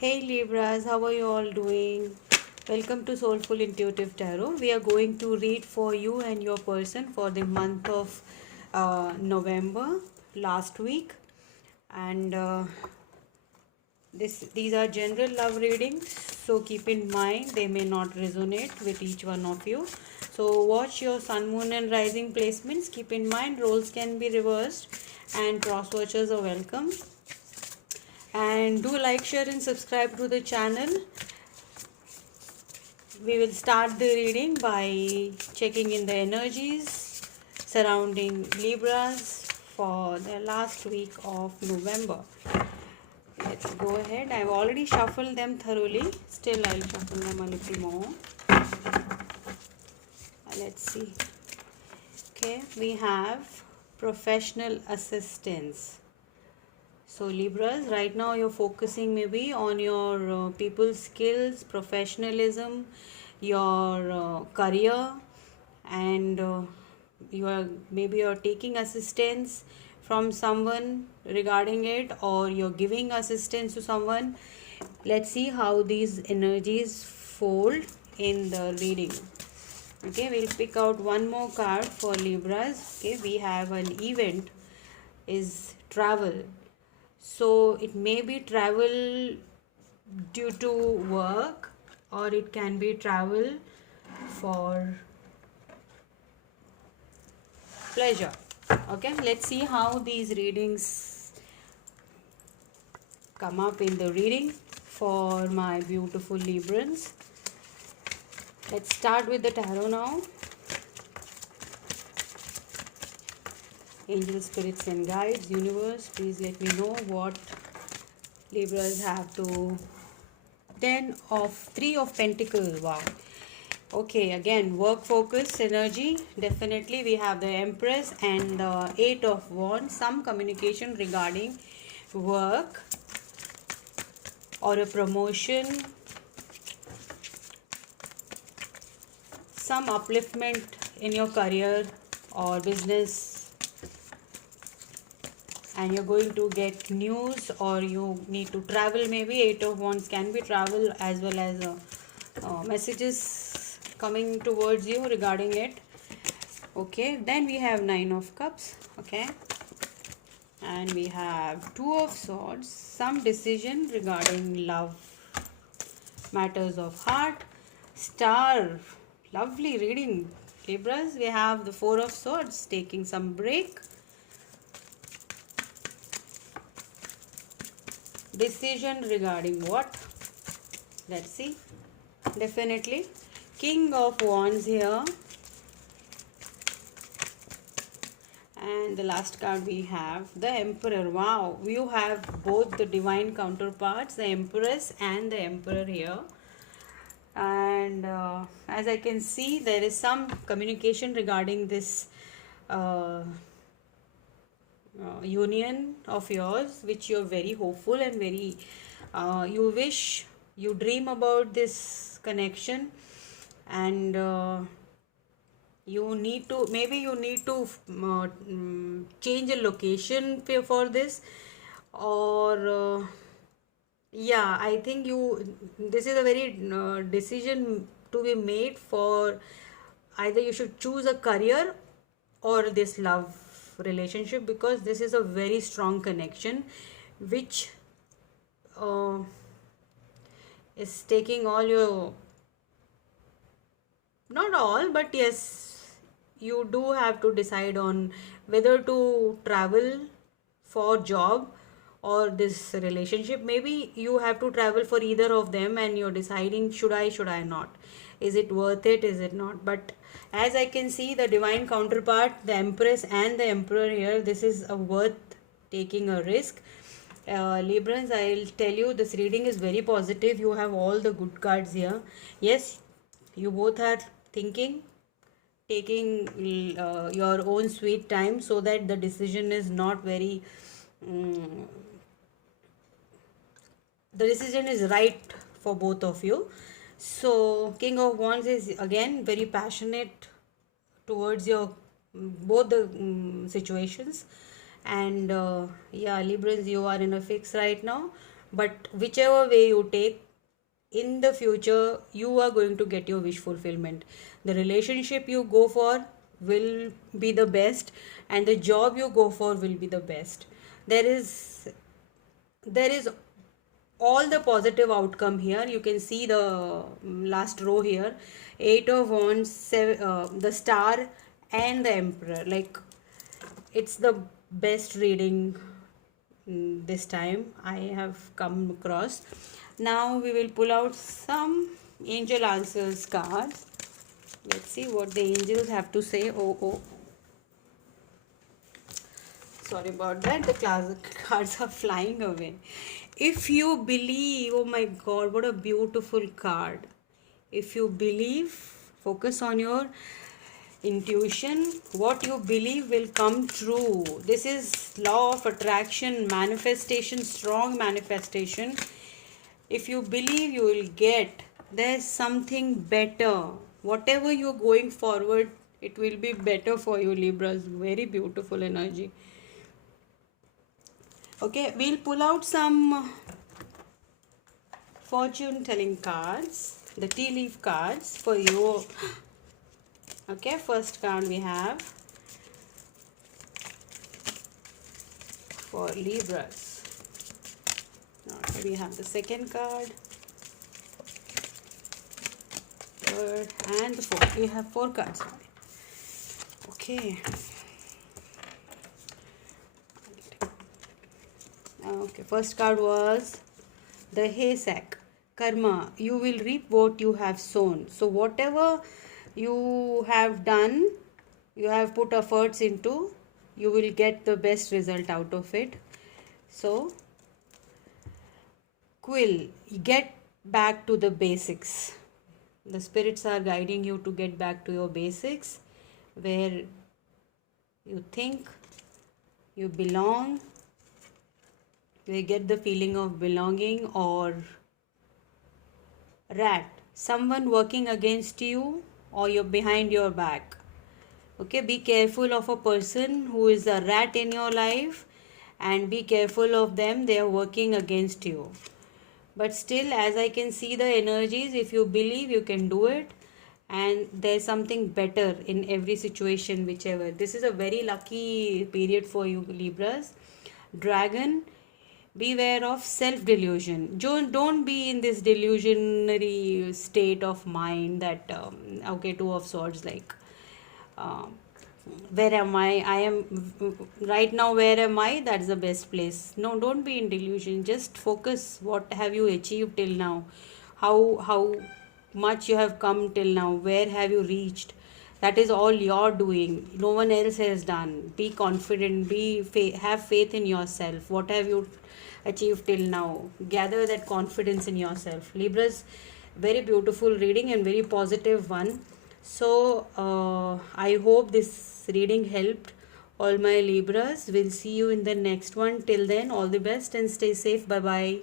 Hey Libras, how are you all doing? Welcome to Soulful Intuitive Tarot. We are going to read for you and your person for the month of November last week, and these are general love readings. So keep in mind they may not resonate with each one of you. So watch your sun, moon, and rising placements. Keep in mind roles can be reversed, and cross watchers are welcome. And do like, share, and subscribe to the channel. We will start the reading by checking in the energies surrounding Libras for the last week of November. Let's go ahead. I've already shuffled them thoroughly. Still, I'll shuffle them a little more. Let's see. Okay, we have professional assistance. So Libras, right now you're focusing maybe on your people skills, professionalism, your career, and you're taking assistance from someone regarding it, or you're giving assistance to someone. Let's see how these energies fold in the reading. Okay, we'll pick out one more card for Libras. Okay, we have an event is travel. So it may be travel due to work, or it can be travel for pleasure. Okay, let's see how these readings come up in the reading for my beautiful Librans. Let's start with the tarot now. Angel, spirits, and guides, universe, please let me know what Libras have to. 3 of Pentacles. Wow. Okay, again, work focus energy. Definitely we have the Empress and the 8 of Wands. Some communication regarding work or a promotion, some upliftment in your career or business, and you're going to get news, or you need to travel. Maybe 8 of Wands can be travel, as well as messages coming towards you regarding it. Okay, then we have 9 of Cups. Okay, and we have 2 of Swords, some decision regarding love, matters of heart. Star, lovely reading, Libras. We have the 4 of Swords, taking some break. Decision regarding what? Let's see. Definitely King of Wands here, and the last card we have the Emperor. Wow, you have both the divine counterparts, the Empress and the Emperor here. And as I can see, there is some communication regarding this union of yours, which you're very hopeful and very you wish, you dream about this connection, and you need to, maybe you need to change a location for this, or yeah, I think this is a very decision to be made for either you should choose a career or this love relationship, because this is a very strong connection which uh, is taking all your, not all, but yes, you do have to decide on whether to travel for job or this relationship. Maybe you have to travel for either of them, and you're deciding, should I not, is it worth it, is it not? But as I can see, the divine counterpart, the Empress and the Emperor here, this is a worth taking a risk. Librans, I'll tell you, this reading is very positive. You have all the good cards here. Yes, you both are thinking, taking your own sweet time, so that the decision is not very the decision is right for both of you. So King of Wands is again very passionate towards your both the situations, and yeah, Librans, you are in a fix right now. but whichever way you take, in the future you are going to get your wish fulfillment. The relationship you go for will be the best, and the job you go for will be the best. There is all the positive outcome here. You can see the last row here, 8 of wands, the star and the emperor. Like, it's the best reading this time I have come across. Now we will pull out some angel answers cards. Let's see what the angels have to say. Oh, sorry about that, the class cards are flying away. If you believe, oh my god, what a beautiful card. If you believe, focus on your intuition. What you believe will come true. This is law of attraction, manifestation, strong manifestation. If you believe, you will get. There's something better. Whatever you're going forward, it will be better for you, Libras. Very beautiful energy. Okay, we'll pull out some fortune telling cards, the tea leaf cards for you. Okay, first card we have for Libras. Okay, we have the second card, third, and the fourth. We have 4 cards. Okay. Okay, first card was the haystack. Karma, you will reap what you have sown. So whatever you have done, you have put efforts into, you will get the best result out of it. So quill, get back to the basics. The spirits are guiding you to get back to your basics, where you think you belong. You get the feeling of belonging. Or rat, someone working against you or you're behind your back. Okay, be careful of a person who is a rat in your life, and be careful of them, they are working against you. But still, as I can see the energies, if you believe, you can do it, and there's something better in every situation. Whichever, this is a very lucky period for you, Libras. Dragon, beware of self-delusion. Don't be in this delusionary state of mind that okay, 2 of swords, like where am I am right now, where am I, that's the best place. No, don't be in delusion. Just focus, what have you achieved till now, how much you have come till now, where have you reached. That is all you're doing, no one else has done. Be confident, have faith in yourself. What have you achieved till now? Gather that confidence in yourself, Libras. Very beautiful reading and very positive one. So I hope this reading helped all my Libras. We'll see you in the next one. Till then, all the best and stay safe. Bye bye.